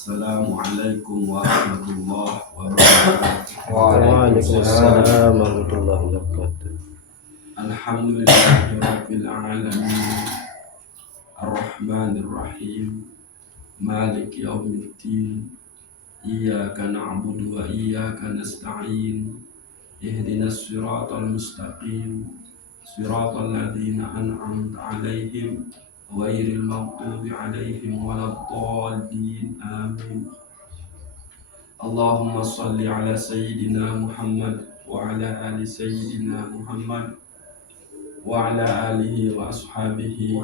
Assalamualaikum warahmatullahi wabarakatuh. Waalaikumsalam warahmatullahi wabarakatuh. Alhamdulillahirabbil alamin. Ar-Rahmanir Rahim. Maliki yaumiddin. Iyyaka na'budu wa iyyaka nasta'in. Ihdinas siratal mustaqim. Siratal ladzina an'amta 'alaihim ghairil maghdubi 'alaihim waladdallin. Amin. Allahumma salli ala sayyidina Muhammad wa ala ali sayyidina Muhammad wa ala alihi wa ashabihi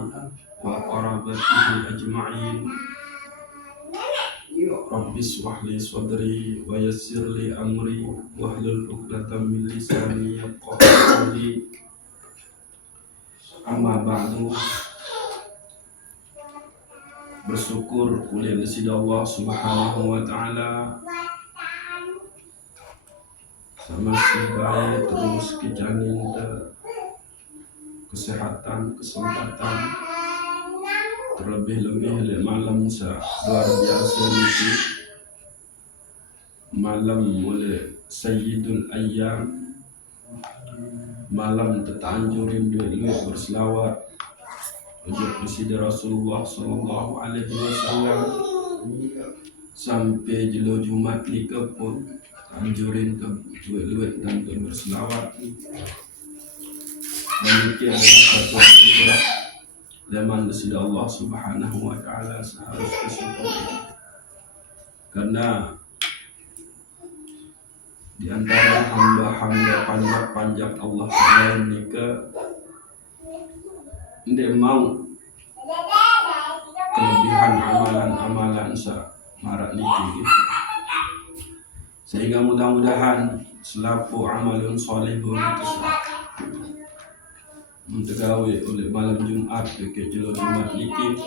wa qarabatihi ajma'in. Rabbi shrah li sadri wa yassir li amri wahlul 'uqdatam min lisani yafqahu qawli. Amma ba'du. Bersyukur kuliah kepada Allah Subhanahu wa taala sama sebaik terus kejanin kesehatan, kesempatan terlebih-lebih di malam luar biasa itu, malam oleh Sayyidul Ayyam, malam tetanjurin duit berselawat untuk Presiden Rasulullah Sallallahu Alaihi Wasallam sampai jelo Jumat nikah pun anjurin ke duit dan berselawat. Demikian adalah satu anugerah zaman dari Allah Subhanahu wa taala seharusnya seperti karena di antara hamba-hamba panjang Allah sekalian nikah dia mau kelebihan amalan marak niki, sehingga mudah-mudahan selaku amalun solihun mentegawi oleh malam Jumat ke jelo Jumat niki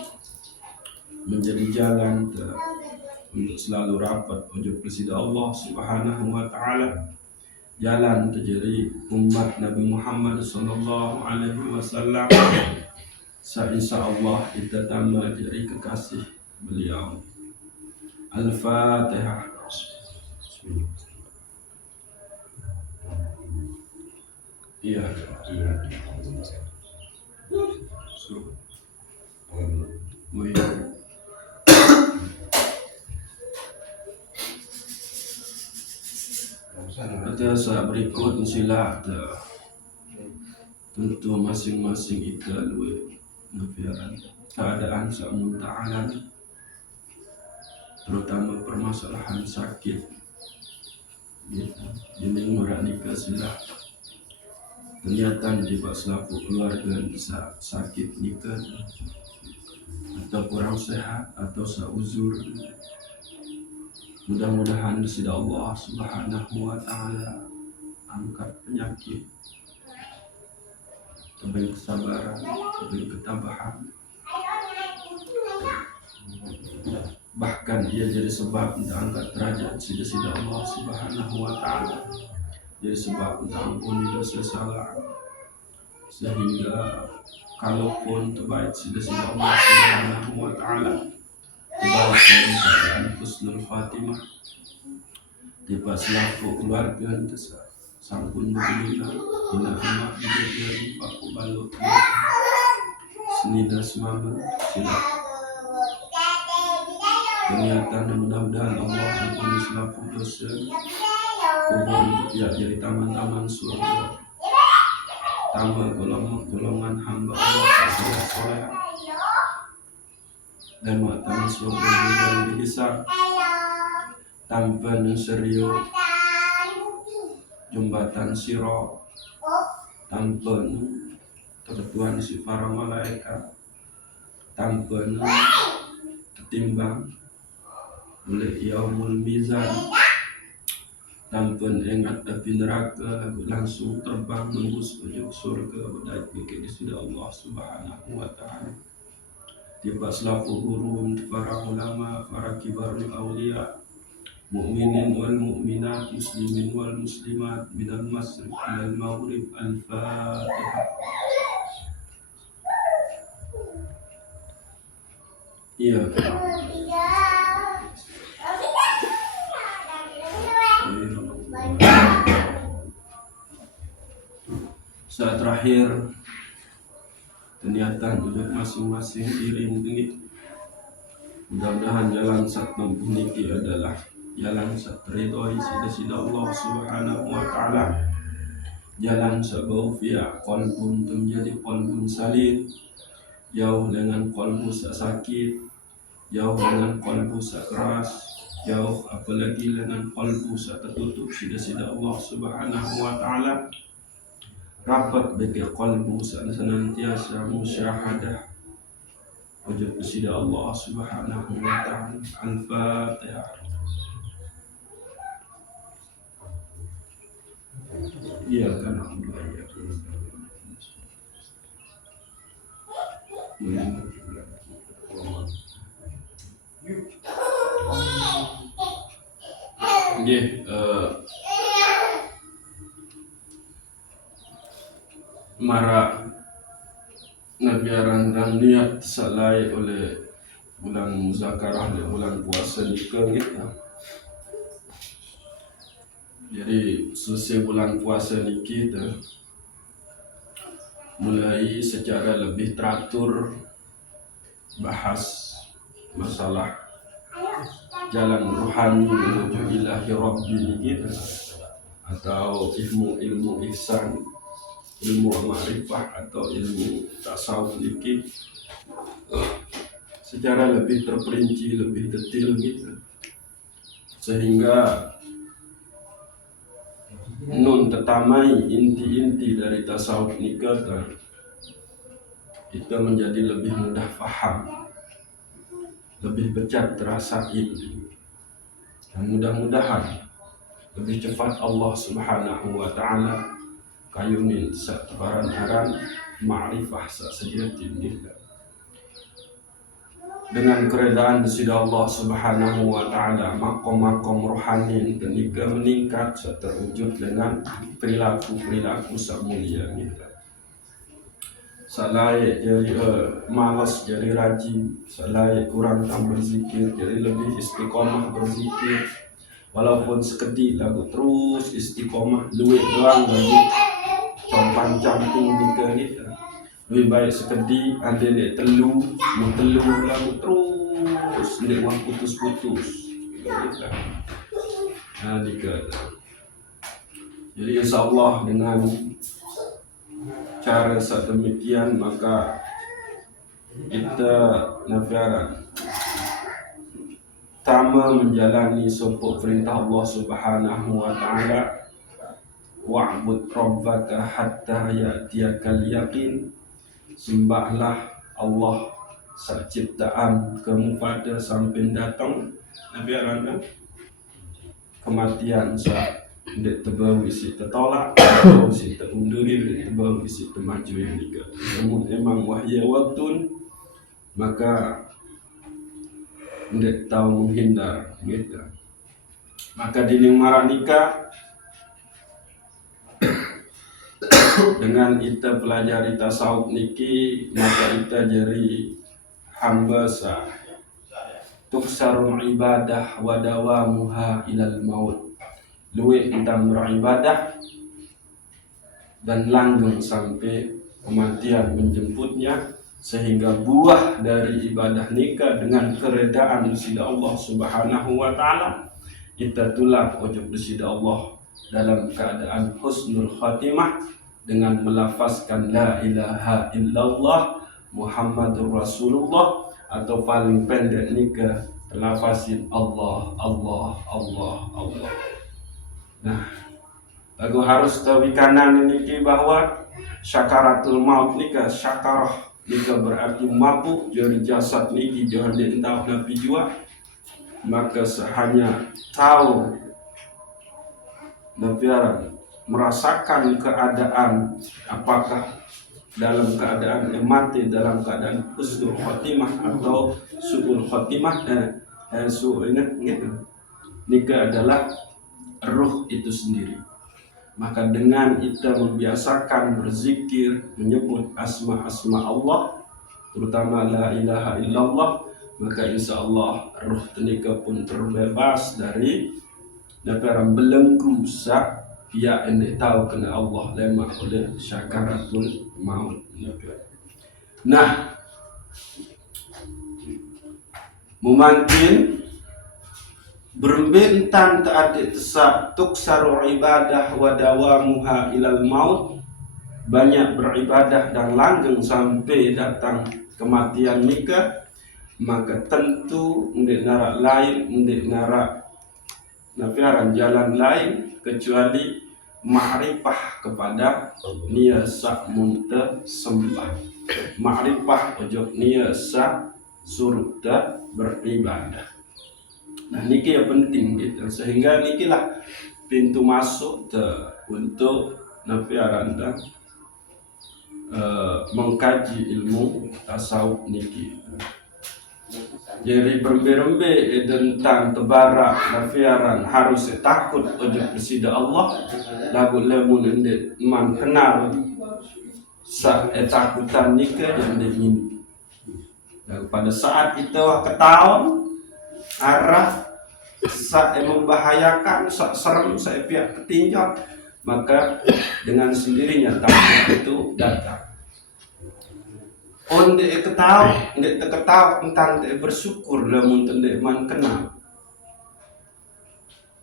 menjadi jalan untuk selalu rapat ujuk Presiden Allah Subhanahu wa taala, jalan terjadi umat Nabi Muhammad sallallahu alaihi wasallam. Insyaallah kita tambah dari kekasih beliau. Al-Fatihah. Iya. Pada berikut sila tentu masing-masing itu luwe nafiran keadaan sementara, terutama permasalahan sakit. Jadi orang nikah sila ternyata di selaku keluarga bisa sakit nikah atau kurang sehat atau seuzur. Mudah-mudahan disida Allah Subhanahu wa taala angkat penyakit, beri kesabaran, beri ketabahan. Bahkan ia jadi sebab untuk angkat derajat disida Allah Subhanahu wa taala. Jadi sebab untuk ampuni dosa salah, sehingga kalaupun terbaik disida Allah Subhanahu wa taala terbaik dari keadaan husnul khatimah tiba selaku keluarga sampun begini ina amat dijadi paku balut senida semama sila ternyata mudah-mudahan Allah ampuni selaku dosa kubur tidak jadi taman-taman surga, tambah golongan hamba Allah soleh dan matan surga juga bisa tanpa serio jembatan siro tanpa ketentuan si para malaikat tanpa ketimbang oleh yaumul mizan tanpa ingat api neraka langsung terbang menembus ujung surga berdaya bikin disida Allah Subhanahu wa taala. Tiba selaku guru para ulama, para kibarul awliya, mu'minin wal mu'minat, muslimin wal muslimat, minal masrib ilal maghrib. Al-Fatihah. Iya. Saat terakhir niatan untuk masing-masing iring ini, mudah-mudahan jalan saat menempuh niki adalah jalan saat ridhoi sida Allah Subhanahu wa taala, jalan sabau via qalbun menjadi qalbun salim, jauh dengan qalbu sakit, jauh dengan qalbu keras, jauh apalagi dengan qalbu tertutup sida Allah Subhanahu wa taala. Rapat bagi qalbu senantiasa musyahadah wujud sida Allah Subhanahu wa taala. Al-Fatihah. Iya kan mara nabiaran dan niat salai oleh bulan muzakarah oleh bulan puasa nikah kita. Jadi selesai bulan puasa ni kita mulai secara lebih teratur bahas masalah jalan rohani menuju ilahi Rabbi ni kita, atau ilmu ihsan, ilmu ma'rifah atau ilmu tasawuf ni secara lebih terperinci, lebih detail gitu, sehingga nun tetamai inti-inti dari tasawuf nikah kita menjadi lebih mudah faham, lebih becat terasain, dan mudah-mudahan lebih cepat Allah Subhanahu wa taala kayunin satabaran-aran ma'rifah sejati kita. Dengan keredaan sida Allah Subhanahu wa taala, makom-makom rohani ketika meningkat terwujud dengan perilaku-perilaku mulia kita. Salai jadi malas jadi rajin, salai kurang tam berzikir jadi lebih istiqomah berzikir, walaupun sekedip lagu terus istiqomah duit doang lagi compan camping di kita. Lebih baik sekedip ada dek telu lagu terus dek wang putus-putus gitu. Nah dikata. Jadi insyaallah dengan cara sedemikian maka kita nafiaran pertama menjalani sebuah perintah Allah Subhanahu wa taala, wa'bud rabbaka hatta ya'tiyakal yaqin. Sembahlah Allah saat ciptaan kamu pada sampai datang nafiaran kematian saat dek tebau isi tertolak atau isi terundurin dek tebau isi termaju yang juga. Namun emang wahya waktun maka dek tahu menghindar gitu. Maka dining marah nikah dengan kita pelajari tasawuf niki maka kita jadi hamba sah tuksarul ibadah wa dawamuha ilal maut. Luwih kita beribadah dan langgeng sampai kematian menjemputnya, sehingga buah dari ibadah nikah dengan keredaan sida Allah Subhanahu wa taala kita tulak ujub sida Allah dalam keadaan husnul khatimah dengan melafazkan la ilaha illallah Muhammadur Rasulullah, atau paling pendek nikah lafazin Allah Allah Allah Allah. Nah, lagu harus tahu kanan ini bahwa syakaratul maut nikah syakarah nikah berarti mabuk jadi jasad niki jangan dientah nabi jua, maka hanya tahu nafiaran merasakan keadaan apakah dalam keadaan mati dalam keadaan husnul khotimah atau su'ul khotimah gitu. Nikah adalah ruh itu sendiri. Maka dengan kita membiasakan berzikir, menyebut asma-asma Allah, terutama la ilaha illallah, maka insya Allah ruh tenika pun terbebas dari belenggu Ia ende tahu kena Allah lemak oleh syakaratul maut. Nah, mungkin berbentan ta'adik tesak tuksaru ibadah wa dawamuha ilal maut, banyak beribadah dan langgeng sampai datang kematian nikah, maka tentu ndik narak lain, ndik narak nafiaran jalan lain kecuali ma'rifah kepada nia sak munta sembah, ma'rifah ojok nia sak suruh beribadah. Nah niki yang penting gitu, sehingga nikilah pintu masuk untuk nafiaran mengkaji ilmu tasawuf niki. Jadi berembe-rembe tentang tebarak nafiaran harus takut ojok bersida Allah, lagu lemun ende man kenal sa takutan nikah dan ini. Dan pada saat itu ketahuan arah sa membahayakan, sa serem, sa pihak ketinjau, maka dengan sendirinya takut itu datang. Onde ketahu, ndek ketahu tentang ndek bersyukur lamun ndek man kenal.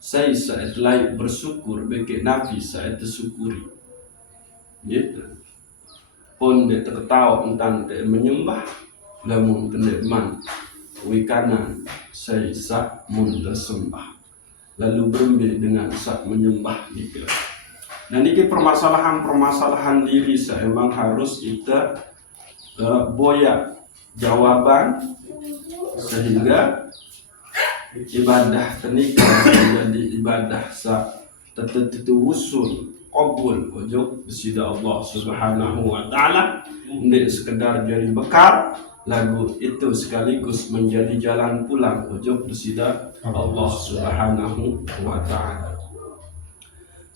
Saya saat layak bersyukur bagi Nabi saat syukuri. Gitu. Onde ketahu tentang ndek menyembah lamun ndek man wikanan saya sak mun tersembah. Lalu berembe dengan sak menyembah gitu. Nah niki permasalahan diri saya memang harus kita boya jawaban sehingga ibadah tenikah menjadi ibadah sa tertentu usul qabul ujub besida Allah Subhanahu wa taala, ndik sekedar jadi bekal lagu itu sekaligus menjadi jalan pulang ujub besida Allah Subhanahu wa taala.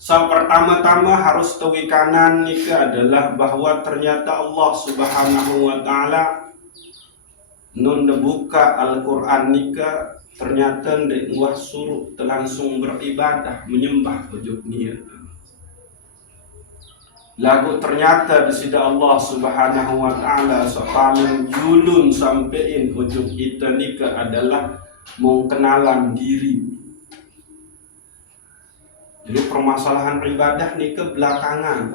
Pertama-tama harus tawikanan nikah adalah bahwa ternyata Allah Subhanahu wa taala nun buka Al-Qur'an nikah ternyata ndek ngwah suruh langsung beribadah menyembah ujub niat. Lagu ternyata disida Allah Subhanahu wa taala paling julun sampein ujub kita nikah adalah mengkenalan diri. Jadi permasalahan ibadah nih ke belakangan.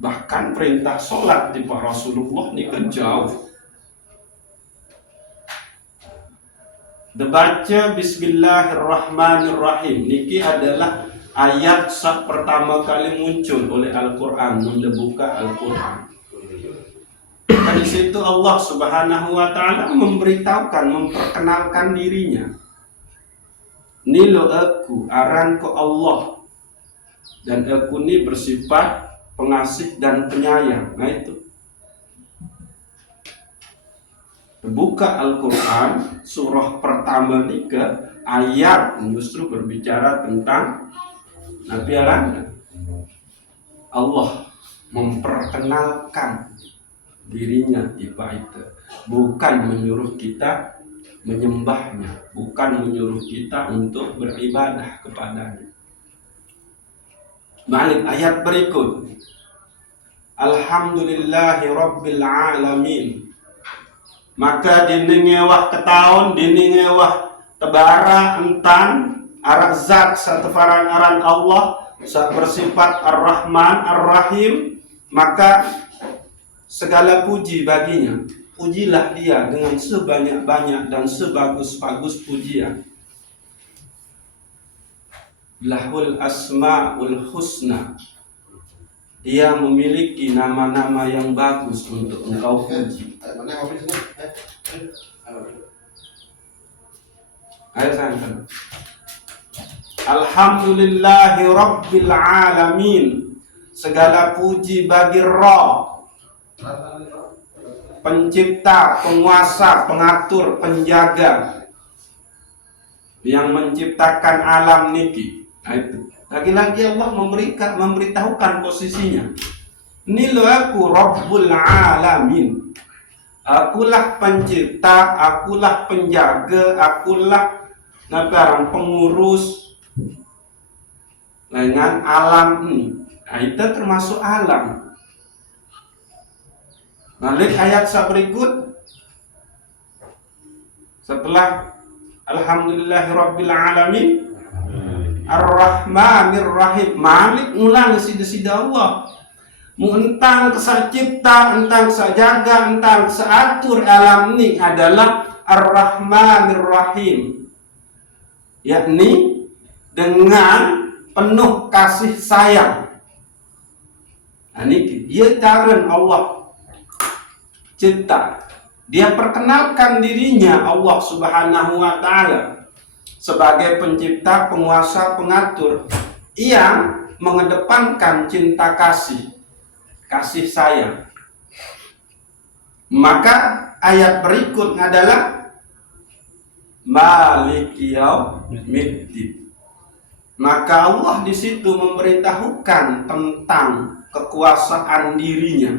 Bahkan perintah sholat di Pak Rasulullah nih ke jauh. Dibaca Bismillahirrahmanirrahim. Niki adalah ayat sak pertama kali muncul oleh Al-Quran, membuka Al-Quran. Di situ Allah Subhanahu wa taala memberitahukan, memperkenalkan dirinya. Nilo aku aranku Allah dan aku ini bersifat pengasih dan penyayang. Nah itu buka Al-Quran surah pertama ini ke ayat justru berbicara tentang Nabi Allah memperkenalkan dirinya di itu, bukan menyuruh kita menyembahnya, bukan menyuruh kita untuk beribadah kepadanya. Balik ayat berikut. Alhamdulillahi Rabbil Alamin. Maka diningewah ketahun, diningewah tebara entan arak zat satefaran aran Allah bersifat Ar-Rahman Ar-Rahim, maka segala puji baginya. Pujilah dia dengan sebanyak-banyak dan sebagus-bagus pujian. Lahul asma'ul husna. Dia memiliki nama-nama yang bagus untuk engkau puji. Ayo sayang. Alhamdulillahi Rabbil Alamin. Segala puji bagi Rabb, pencipta, penguasa, pengatur, penjaga yang menciptakan alam niki. Nah itu. Lagi-lagi Allah memberitahukan posisinya. Nilu aku Rabbul Alamin. Akulah pencipta, akulah penjaga, akulah pengurus dengan alam ini. Nah, itu termasuk alam. Nah, lihat ayat berikut. Setelah Alhamdulillahirabbil alamin Ar-Rahmanir Rahim, Malik ulang sida-sida Allah. Mu entang kesacipta, entang kesajaga, entang kesatur alam ini adalah Ar-Rahmanir Rahim, yakni dengan penuh kasih sayang. Nah, ini dia taran Allah cipta. Dia perkenalkan dirinya Allah Subhanahu wa Ta'ala sebagai pencipta, penguasa, pengatur yang mengedepankan cinta kasih sayang. Maka ayat berikut adalah Maliki Yaumiddin. Maka Allah di situ memberitahukan tentang kekuasaan dirinya,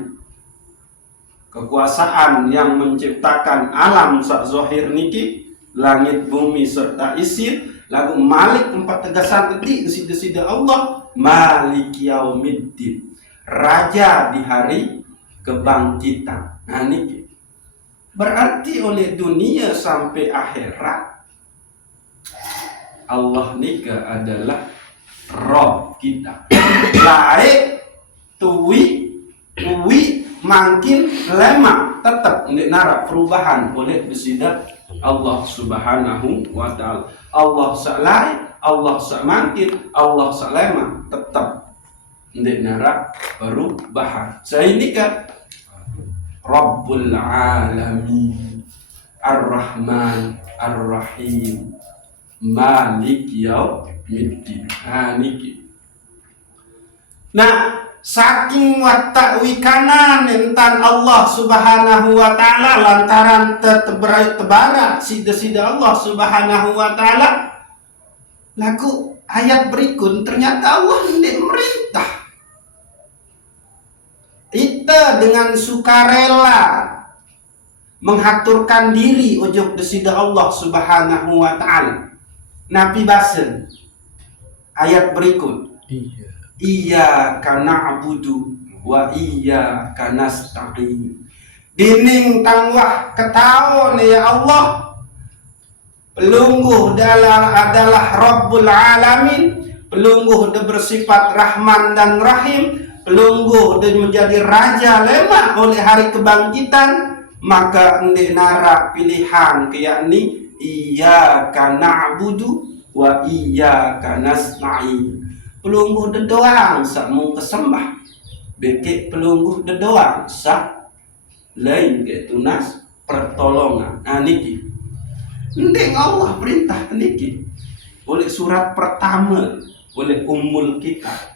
kekuasaan yang menciptakan alam sak zahir niki, langit bumi serta isi. Lagu Malik empat tegasan ketik sida-sida Allah Maliki Yaumiddin, raja di hari kebangkitan. Nah, niki berarti oleh dunia sampai akhirat Allah nika adalah Rob kita. Laik tuwi makin lemah tetap untuk nara perubahan oleh besida Allah Subhanahu wa Ta'ala. Allah salai, Allah samakin, Allah salema tetap untuk nara perubahan. Saya ini kan Rabbul Alamin, Ar-Rahman, Ar-Rahim, Malik Yaumiddin. Nah, saking watak wikanan entan Allah Subhanahu wa Ta'ala lantaran tebarat sida-sida Allah Subhanahu wa Ta'ala, lagu ayat berikut ternyata Allah hendak merintah kita dengan sukarela menghaturkan diri ujug desida Allah Subhanahu wa Ta'ala. Nabi basen ayat berikut, Iyyaka na'budu wa iyyaka nasta'in. Dining tangwah ketahuan ya Allah, pelungguh adalah Rabbul Alamin, pelungguh dia bersifat Rahman dan Rahim, pelungguh dia menjadi raja lemah oleh hari kebangkitan. Maka ndek nara pilihan yakni iyyaka na'budu wa iyyaka nasta'in. Pelungguh doang sak mau kesembah, bekek pelungguh doang sak lain ke tunas pertolongan. Nah niki ndek Allah perintah niki oleh surat pertama oleh Ummul Kitab.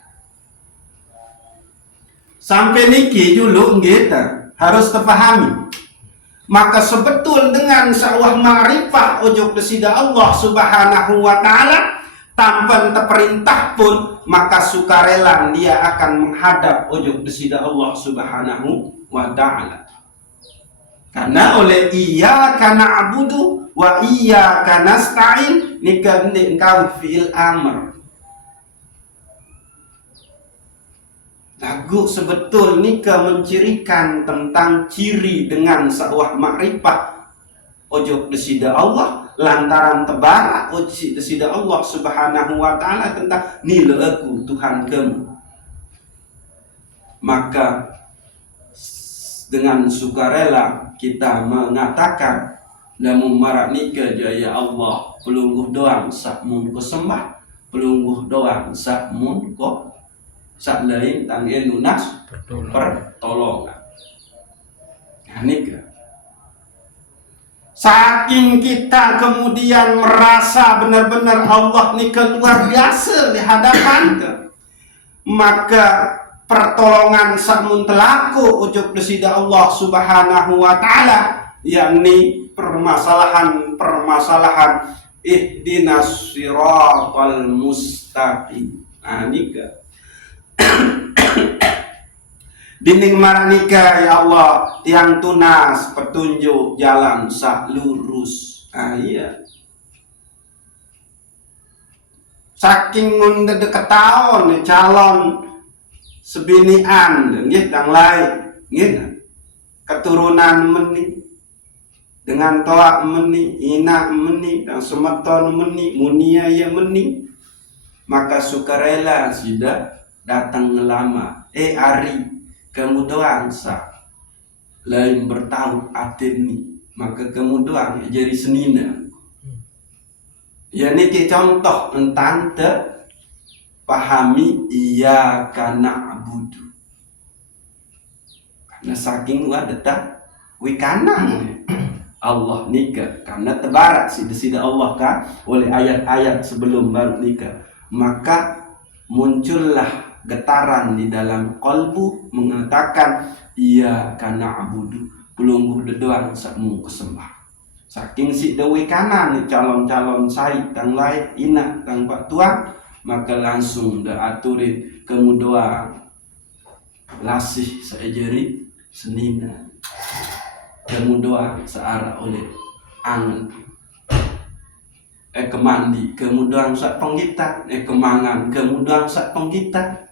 Sampai niki dulu kita harus terpahami. Maka sebetul dengan sawah ma'rifah ujug desida Allah Subhanahu wa Ta'ala, tanpa terperintah pun maka sukarela dia akan menghadap ujug desida Allah Subhanahu wa Ta'ala. Karena oleh iyyaka na'budu wa iyyaka nasta'in nikah engkau fi'il amr. Lagu sebetul nikah mencirikan tentang ciri dengan sawah makrifah ojok desida Allah lantaran tebarak ojok desida Allah Subhanahu wa Ta'ala tentang nilai aku Tuhan kamu. Maka dengan sukarela kita mengatakan namun marak nikah jaya Allah pelungguh doang sak mun ko sembah, pelungguh doang sak mun ko sak lain tanggen lunas pertolongan. Nah, nikah. Saking kita kemudian merasa benar-benar Allah nikah luar biasa di hadapan ke, maka pertolongan samun telaku ujug desida Allah Subhanahu wa Ta'ala, yakni permasalahan ihdinas siratal mustaqim. Nah, nikah. Dinding maranika ya Allah yang tunas petunjuk jalan sak lurus. Iya. saking ngunda deket tahun calon sebinian nggih tang lain nggih keturunan meni dengan toa meni ina meni dan semeton meni munia ya meni, maka sukarela sudah datang lama ari kamu doang sa lain bertahu atini maka kamu doang jadi senina. Ya niki contoh tentang pahami iya kana abudu. Karena saking wadata wikana Allah nikah karena tebarak sida Allah kan oleh ayat-ayat sebelum baru nikah, maka muncullah getaran di dalam kalbu mengatakan iya kana abudu belum doang sakmu kesembah. Saking si dewi kanan calon-calon said tang lain ina tang pak tuan, maka langsung dah aturin kemudian lasih seejeri senina kemudian searah oleh angen kemandi kemudian sak penggita kemangan kemudian sak penggita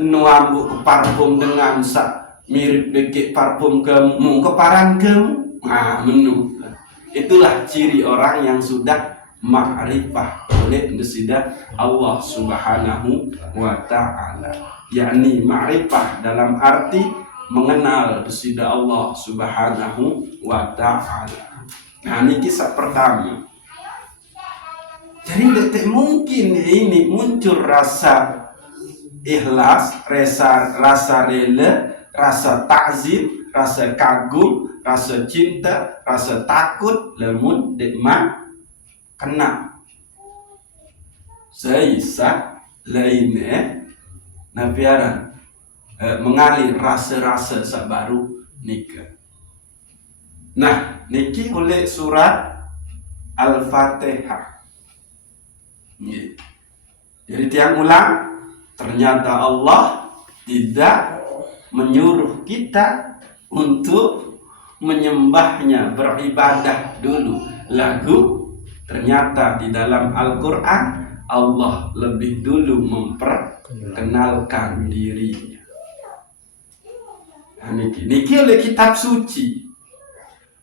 nuambu ke parfum dengan sak mirip deket parfum kemu keparan kemu menu. Itulah ciri orang yang sudah ma'rifah oleh desida Allah Subhanahu wa ta'ala, yakni ma'rifah dalam arti mengenal desida Allah Subhanahu wa ta'ala. Nah, ini kisah pertama. Jadi tidak mungkin ini muncul rasa ikhlas, rasa rela, rasa takzim, rasa kagum, rasa cinta, rasa takut lamun dekman kena seisa lain nafiaran mengalir rasa-rasa sabaru nikah. Nah, niki oleh surat Al-Fatihah. Jadi tiang ulang, ternyata Allah tidak menyuruh kita untuk menyembahnya, beribadah dulu lagu. Ternyata di dalam Al-Quran Allah lebih dulu memperkenalkan dirinya. Nah, niki oleh kitab suci.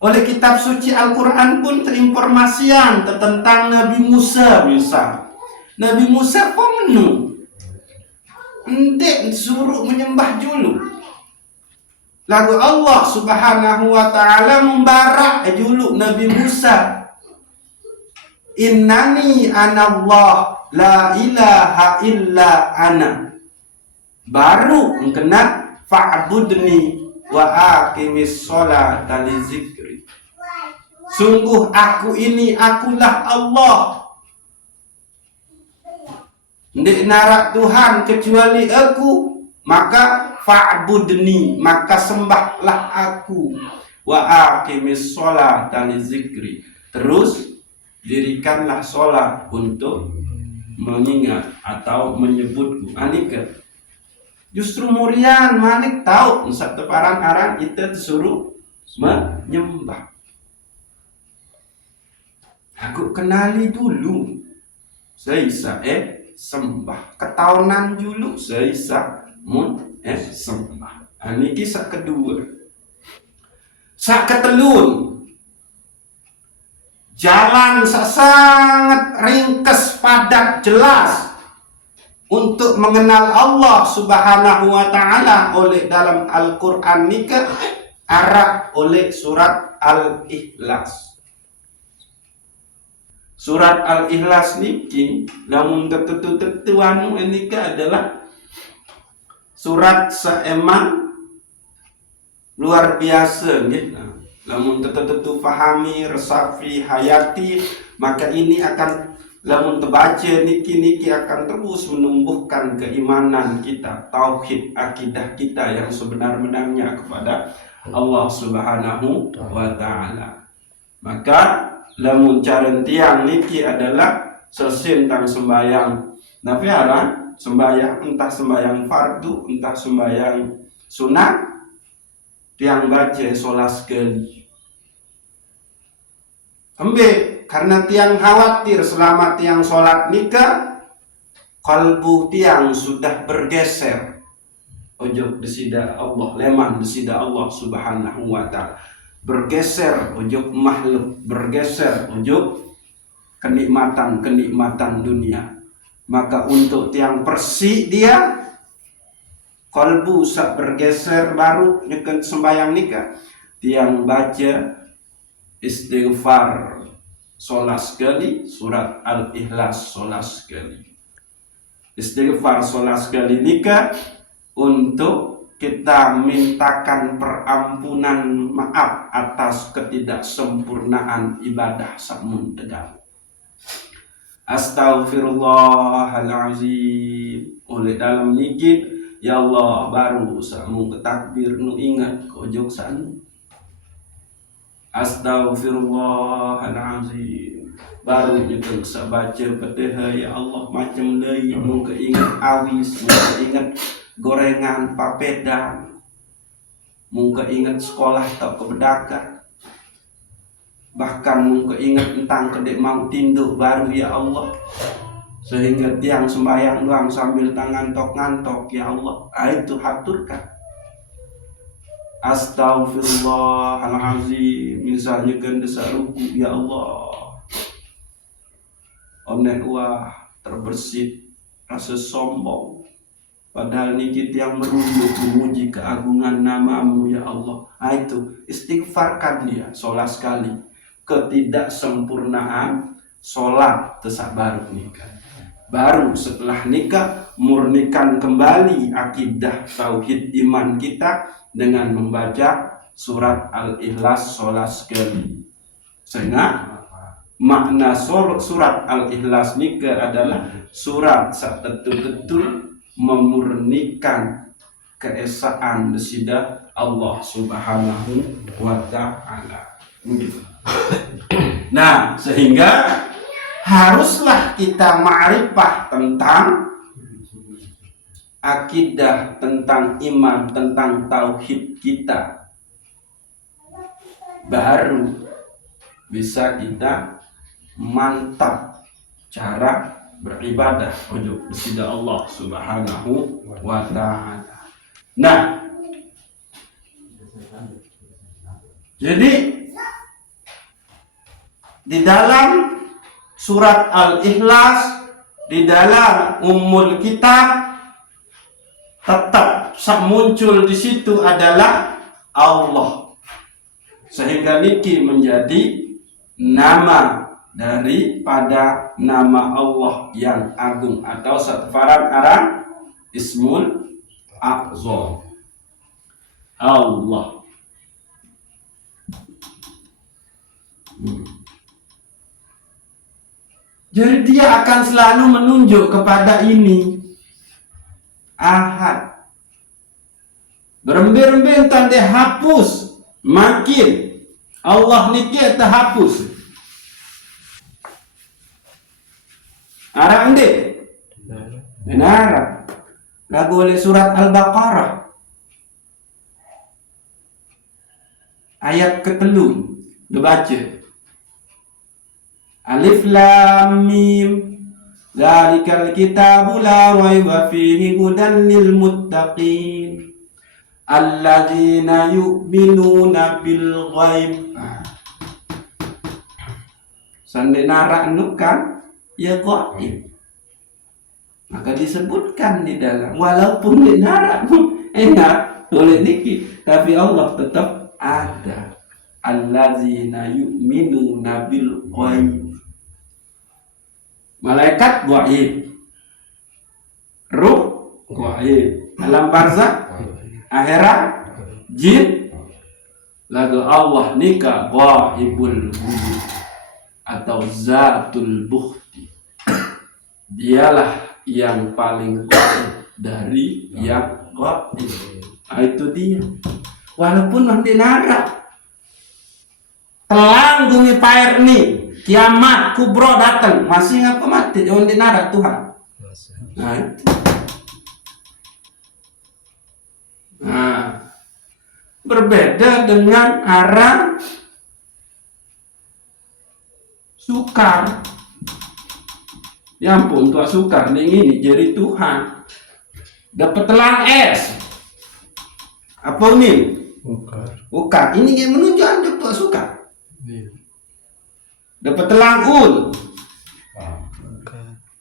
Oleh kitab suci Al-Quran pun terinformasian tentang Nabi Musa misal. Nabi Musa pemenuh ndek suruh menyembah dulu. Lalu Allah Subhanahu wa ta'ala membarak dulu Nabi Musa. Innani anallah la ilaha illa ana. Baru kena fa'budni wa aqimis sholata li zikri. Sungguh aku ini akulah Allah. Ndek narak Tuhan kecuali aku, maka fa'budni, maka sembahlah aku, wa aqimis sholata li zikri. Terus dirikanlah sholat untuk mengingat atau menyebutku. Anika justru murian manik tahu satu parang-arang itu disuruh menyembah. Aku kenali dulu seisa sembah. Ketahunan dulu seisa sembah. Ini kisah kedua. Sak ketelun jalan sangat ringkas, padat, jelas untuk mengenal Allah Subhanahu wa ta'ala oleh dalam Al-Quran nikah arah oleh surat Al-Ikhlas. Surat Al-Ikhlas niki namun tentu anu nikah adalah surat seemang luar biasa gitu. Lamun tentu fahami, resafi, hayati, maka ini akan lamun terbaca niki akan terus menumbuhkan keimanan kita, tauhid, akidah kita yang sebenar-benarnya kepada Allah Subhanahu wa ta'ala. Maka lamun cara tiang niki adalah sesintang sembayang nafiara, sembayang entah sembayang fardu, entah sembayang sunat, tiang baca sholat sekali. Karena tiang khawatir selama tiang sholat nikah kalbu tiang sudah bergeser ojok desida Allah, leman desida Allah subhanahu wa ta'ala, bergeser ojok makhluk, bergeser ojok kenikmatan dunia. Maka untuk tiang persik dia kalbu sak bergeser baru nyekan sembayang nikah, tiang baca istighfar sholat sekali, surat Al-Ikhlas sholat sekali, istighfar sholat sekali nikah, untuk kita mintakan perampunan maaf atas ketidaksempurnaan ibadah samun tegak. Astaghfirullahalazim. Oleh dalam nikit, ya Allah baru samun ketakbir nu ingat kojok san. Astaghfirullahalazim. Baru nyeteng sabaca Fatihah, ya Allah macam deui mun keinget awis, mun keinget gorengan papeda, mun keinget sekolah tak kebedakan, bahkan mun keinget tentang kedek mau tinduk baru ya Allah, sehingga tiang sembahyang doang sambil tangan ngantok ya Allah, itu haturkan. Astaghfirullahalazim. Misalnya kan desa ruku, ya Allah onek wah terbersit rasa sombong, padahal nikit yang merunduk memuji keagungan namamu ya Allah. Itu istighfarkan dia sholat sekali. Ketidaksempurnaan sholat tesak baru nikah, baru setelah nikah murnikan kembali akidah tauhid iman kita dengan membaca surat Al-Ikhlas sholat sekali. Sehingga makna surat Al-Ikhlas nikah adalah surat sak betul-betul memurnikan keesaan desida Allah subhanahu wa ta'ala. Nah, sehingga haruslah kita ma'rifah tentang akidah, tentang iman, tentang tauhid kita, baru bisa kita mantap cara beribadah untuk desida Allah subhanahu wa ta'ala. Nah, jadi di dalam surat Al-Ikhlas, di dalam Ummul Kitab, tetap muncul di situ adalah Allah, sehingga niki menjadi nama daripada nama Allah yang agung atau satfaran aran Ismul A'zam Allah. Jadi dia akan selalu menunjuk kepada ini Ahad. Berembe-rembe tanda hapus makin Allah niki terhapus. Arah ende benar lagu oleh surat Al-Baqarah ayat ke-3 dibaca Alif Lam Mim Dzalikal kitabu la raiba fihi hudan lil muttaqin alladzina yu'minuna bil ghaib. Sande narak kan ya gaib, maka disebutkan di dalam walaupun di narak enak oleh niki, tapi Allah tetap ada. Alladzina yu'minuna bil ghaib. Malaikat gaib, ruh gaib, alam barzakh, akhirat, jin, lagu Allah nikah ghaibul wujud atau zatul bukhti. Dialah yang paling gaib dari yang gaib. Nah, itu dia. Walaupun nanti narak telang bumi pair nih, kiamat kubro datang, masih ngapa mati jangan dinarak Tuhan. Nah, itu. Nah, berbeda dengan arah sukar. Ya ampun, Tuak Sukar ini jadi Tuhan. Dapat telang es. Apa ini? Bukan. Ini yang menunjuk anda Tuak Sukar. Dapat telang un.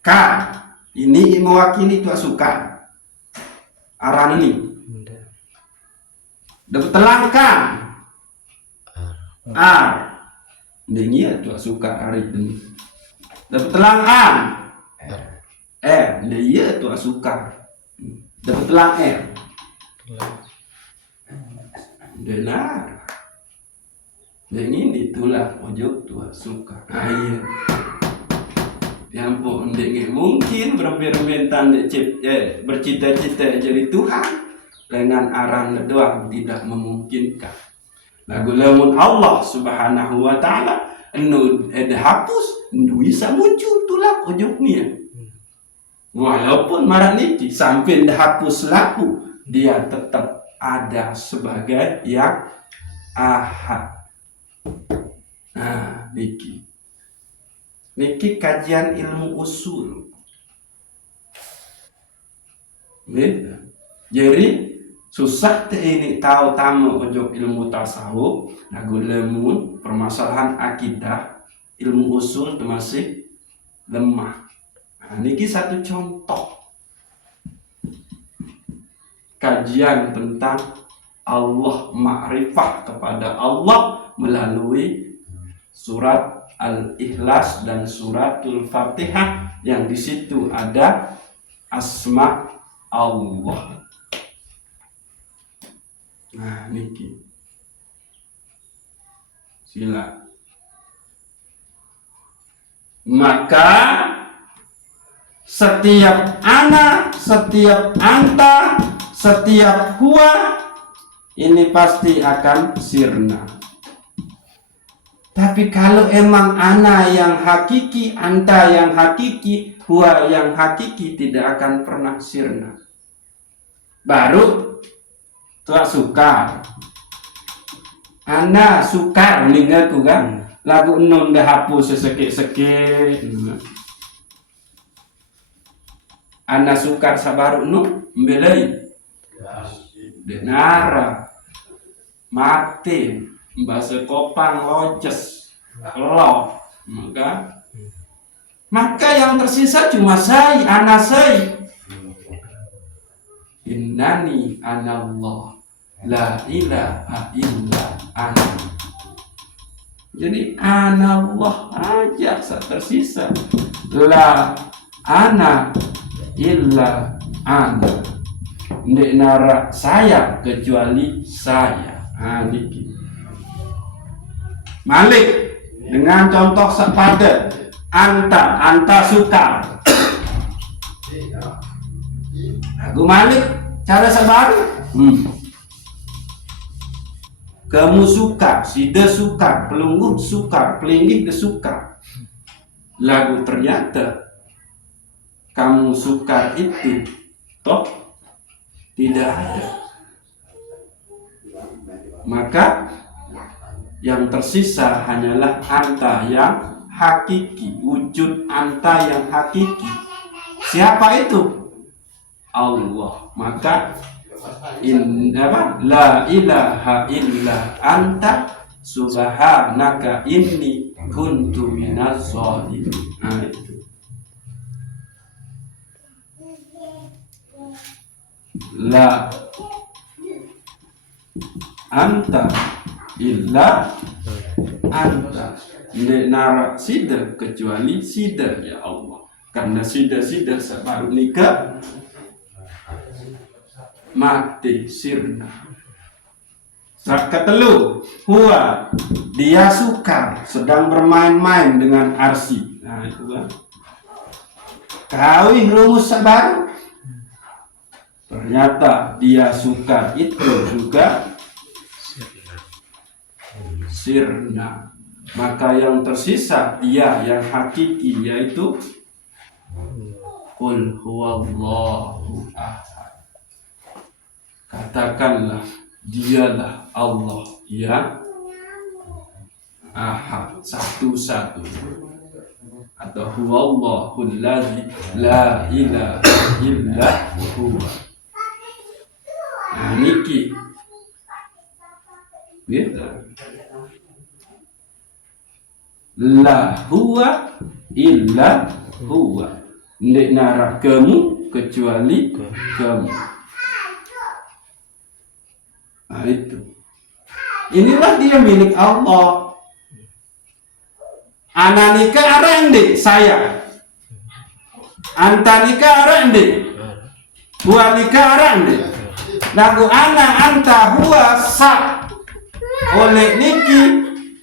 K. Ini mewakili Tuak Sukar. Aran ini. Dapat telang K. R. Ini ya Tuak Sukar hari ini. Dapat telang A. Dia Tuak Sukar. Dapat telang R. Benar. Dan ini itulah pojok Tuak Sukar. Iya. Ya ampun, mungkin berperimentan bercita-cita jadi Tuhan dengan aran doang tidak memungkinkan. Lagu lamun Allah Subhanahu wa taala anu hapus bisa muncul tulah ojoknya. Walaupun marah niki sampai hapus laku, dia tetap ada sebagai yang ahad. Nah, niki kajian ilmu usul. Jadi susah ini tahu tamu ojok ilmu tasawuf, lagu lemun permasalahan akidah, ilmu usul itu masih lemah. Nah, niki satu contoh kajian tentang Allah, ma'rifah kepada Allah melalui surat Al-Ikhlas dan suratul Fatihah yang di situ ada asma Allah. Nah, niki. Sila. Maka setiap ana, setiap anta, setiap huwa ini pasti akan sirna. Tapi kalau emang ana yang hakiki, anta yang hakiki, huwa yang hakiki, tidak akan pernah sirna. Baru Tuak Sukar. Ana sukar meninggalku kan. Lagu non dah hapus sesekit-sekit. Ana sukar sabaru nu mbelai. Denara. Mati. Bahasa kopang loces loh, maka yang tersisa cuma saya, ana saya. Innani anallah la ilaha illa ana. Jadi anallah aja tersisa, la ana illa ana. Ndek nara saya kecuali saya. Dikit. Malik dengan contoh sepadan anta sukar. Aku Malik cara sebaru. Kamu sukar, sida sukar, pelungguh sukar, pelinggih sukar. Lagu ternyata kamu sukar itu toh tidak ada. Maka yang tersisa hanyalah anta yang hakiki, wujud anta yang hakiki. Siapa itu? Allah. Maka la ilaha illa anta subhanaka inni kuntu minaz zalimin. Nah, itu. La anta illa anta nara sida kecuali sida ya Allah, karena sida sebaru nikah mati sirna. Ketelu huwa dia suka sedang bermain-main dengan arsi. Nah itu kan kawih rumus sabar. Ternyata dia suka itu juga sirna. Maka yang tersisa dia yang hakiki, yaitu qul huwallahu ahad. Katakanlah dialah Allah yang ahad, satu-satu. atau huwallahul ladzi la ilaha illa huwa. Nah, niki gitu. La huwa illa huwa. Ndik narak kamu kecuali kamu. Nah, itu. Inilah dia milik Allah. Ananika arang dek saya. Antanika arang dek. Huanika arang dek. Lagu ana anta huwa sa. Oleh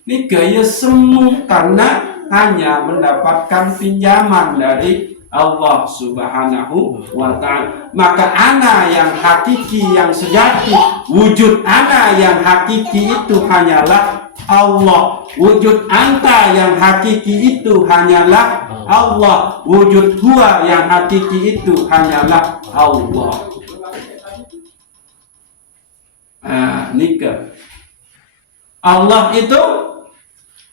nika ya semu karena hanya mendapatkan pinjaman dari Allah Subhanahu wa ta'ala. Maka ana yang hakiki, yang sejati, wujud ana yang hakiki itu hanyalah Allah. Wujud anta yang hakiki itu hanyalah Allah. Wujud huwa yang hakiki itu hanyalah Allah. Nah, nikah. Allah itu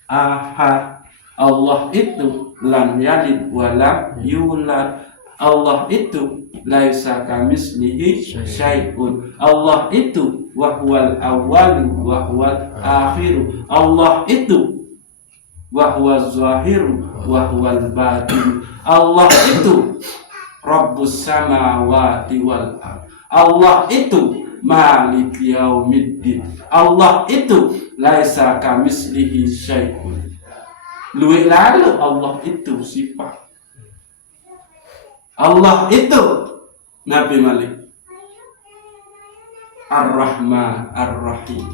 ahad. Allah itu lam yalid wa lam yulad. Allah itu laisa kamitslihi syai'un. Allah itu wa huwal awwalu wa huwal akhiru. Allah itu wa huwaz zahiru wa huwal batin. Allah itu Rabbus samawati wal ardh. Allah itu Malik yaumiddin. Allah itu laisa kamitslihi syai'un. Luwih lalu Allah itu sifat. Allah itu Nabi Malik Ar-Rahman Ar-Rahim.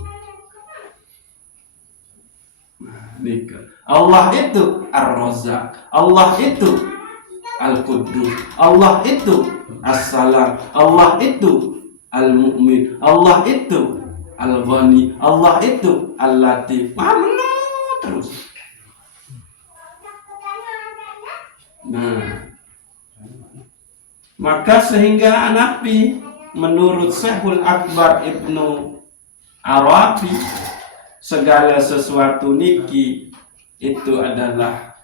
Nikah. Allah itu Ar-Razzaq. Allah itu Al-Quddus. Allah itu As-Salam. Allah itu Al-Mu'min. Allah itu Al-Ghani. Allah itu Al-Latif. Terus. Nah, maka sehingga Nabi menurut Syekhul Akbar Ibnu Arabi segala sesuatu niki itu adalah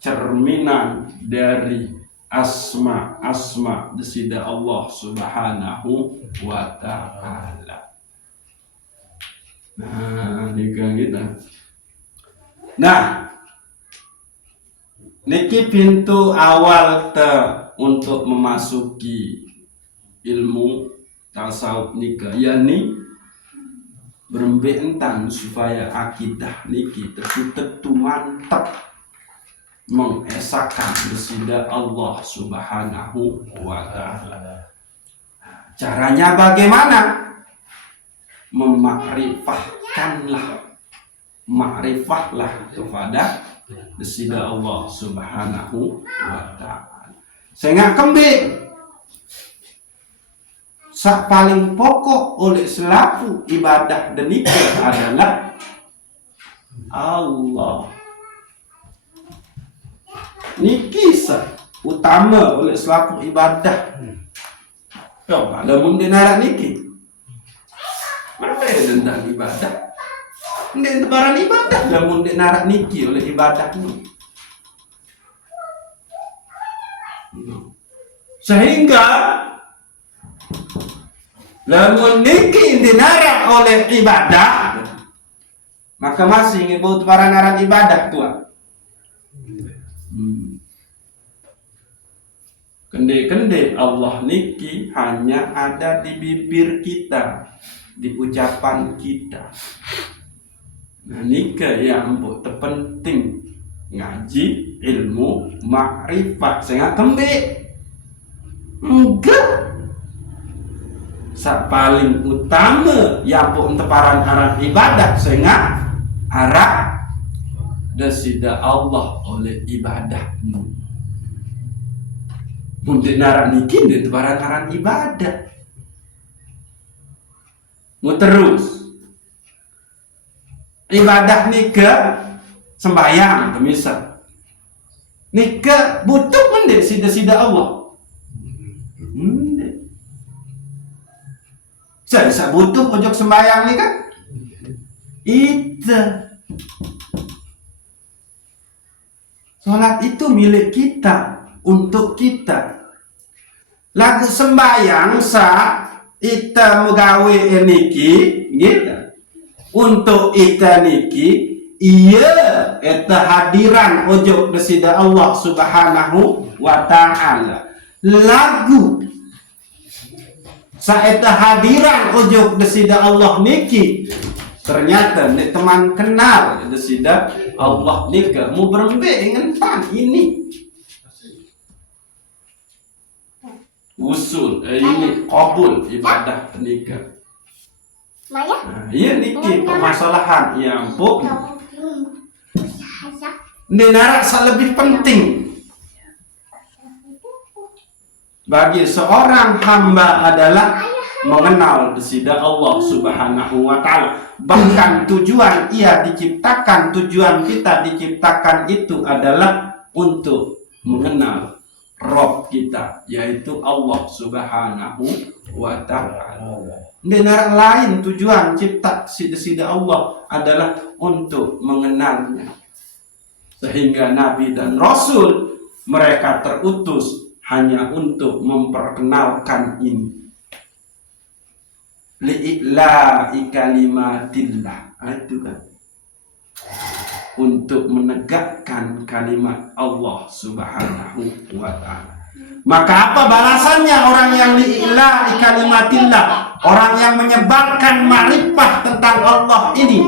cerminan dari asma desida Allah Subhanahu wa ta'ala. Nah, nikah kita. Nah, niki pintu awal untuk memasuki ilmu tasawuf nikah, yakni berembentan supaya akidah niki tetu mantap mengesahkan besida Allah Subhanahu wa ta'ala. Caranya bagaimana? Makrifahlah kepada besida Allah Subhanahu wa ta'ala. Sehingga kembali sak paling pokok oleh selaku ibadah denikah adalah Allah. Niki utama oleh selaku ibadah. Coba lamun dinarak niki. Mana tentang ibadah? Ndek barang ibadah lamun dinarak niki oleh ibadah ini. Sehingga lamun niki dinarak oleh ibadah, maka masih nyebut para narak ibadah tua. Kende-kende Allah niki hanya ada di bibir kita, di ucapan kita. Nah, nikah yang terpenting ngaji ilmu makrifat sehingga kembe enggak sak paling utama yang pun teparan arah ibadah sehingga arah desida Allah oleh ibadahmu. Mundik narak niki di teparan arah ibadah. Mau terus ibadah nikah sembahyang misal nikah butuh mendek sida Allah. Saya butuh ojok sembahyang nih kan? Itu Salat itu milik kita, untuk kita. Lagu sembahyang sa ita megawe niki gitu. Untuk ita niki iya eta hadiran ojok desida Allah Subhanahu wa taala. Lagu sa eta hadiran ojok desida Allah niki ternyata nek teman kenal desida Allah nika mau berembe ngentan ini usul ini qabul ibadah nikah. Nah, iya niki permasalahan ya ampun. Nenara lebih penting bagi seorang hamba adalah mengenal desida Allah Subhanahu wa taala. Bahkan tujuan ia diciptakan, tujuan kita diciptakan itu adalah untuk mengenal Rob kita, yaitu Allah Subhanahu wa taala. Benar lain tujuan cipta desida Allah adalah untuk mengenalnya. Sehingga Nabi dan Rasul mereka terutus hanya untuk memperkenalkan ini. Li'ila'i kalimatillah. Itu kan. Untuk menegakkan kalimat Allah Subhanahu wa ta'ala. Maka apa balasannya orang yang li'ila'i kalimatillah? Orang yang menyebarkan ma'rifah tentang Allah ini.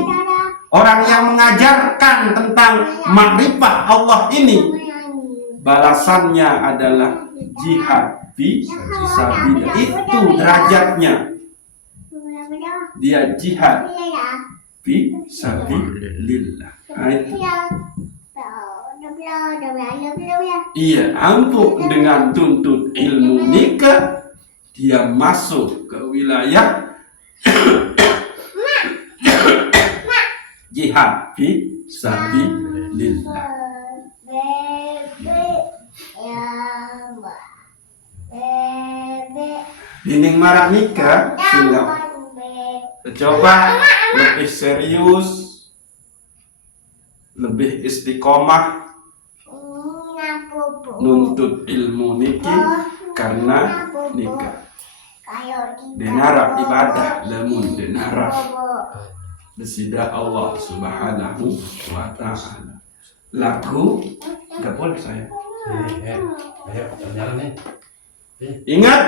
Orang yang mengajarkan tentang ma'rifah Allah ini. Balasannya adalah jihad fi sabilillah. Itu derajatnya. Dia jihad fi sabilillah. Iya, ampun dengan tuntut ilmu nikah dia masuk ke wilayah jihad fi sabilillah. Dinding marah nikah sehingga coba lebih serius, lebih istiqomah nuntut ilmu niki karena nikah. Denara ibadah lamun denara desida Allah Subhanahu wa taala. Laku enggak boleh saya. Ingat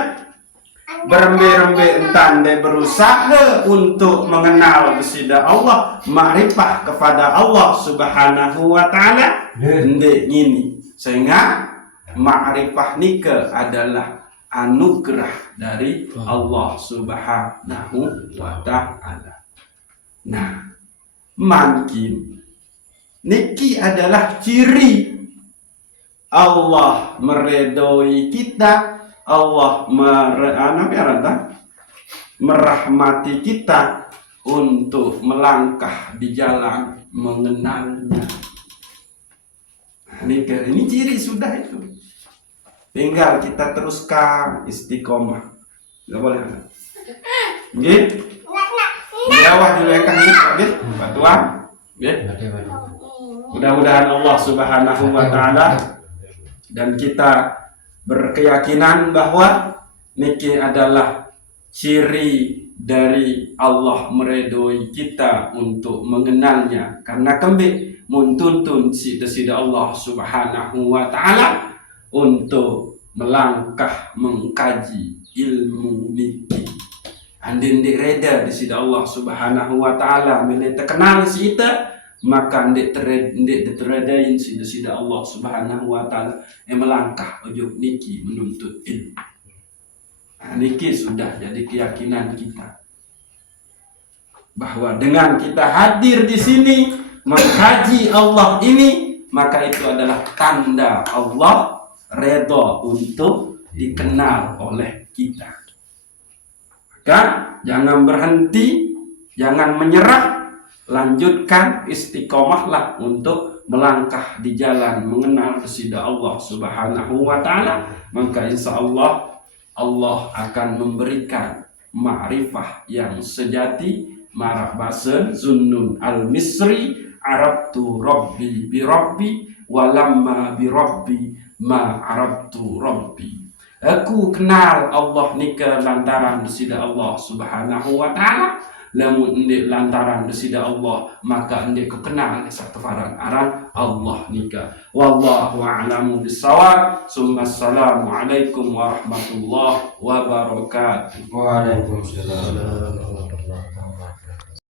berembe-rembe entande berusaha untuk mengenal desida Allah, ma'rifah kepada Allah Subhanahu wa taala. Ndek ini sehingga ma'rifah nika adalah anugerah dari Allah Subhanahu wa taala. Nah, makin niki adalah ciri Allah meredoi kita, Allah merahmati kita untuk melangkah di jalan mengenalnya. Ini ciri sudah itu. Tinggal kita teruskan istiqomah. Enggak boleh. Nggih. Jawah julekan ini, nggih, Pak Tuan. Nggih. Mudah-mudahan Allah Subhanahu wa taala dan kita berkeyakinan bahwa niki adalah ciri dari Allah meredoi kita untuk mengenalnya, karena kembali muntuntun sida Allah Subhanahu wa taala untuk melangkah mengkaji ilmu niki. Andin di reda di sida Allah Subhanahu wa taala mele terkenal si ita, maka ndek teredain sida Allah Subhanahu wa taala melangkah ujug niki menuntut ilmu. Nah, niki sudah jadi keyakinan kita bahwa dengan kita hadir di sini mengkaji Allah ini, maka itu adalah tanda Allah redha untuk dikenal oleh kita. Maka jangan berhenti, jangan menyerah, lanjutkan istiqomahlah untuk melangkah di jalan mengenal kesida Allah Subhanahu wa taala. Maka insya Allah Allah akan memberikan ma'rifah yang sejati. Marak basen Zunnun al-Misri Arabtu Rabbi bi Rabbi walamma bi rabbi ma arabtu rabbi. Aku kenal Allah nika lantaran desida Allah Subhanahu wa taala. Lamun endek lantaran desida Allah, maka endek ku kenal satu farang aran Allah nika. Wallahu a'lamu bissawab. Summa assalamu alaikum warahmatullahi wabarakatuh. Waalaikumsalam. Assalamualaikum warahmatullahi wabarakatuh.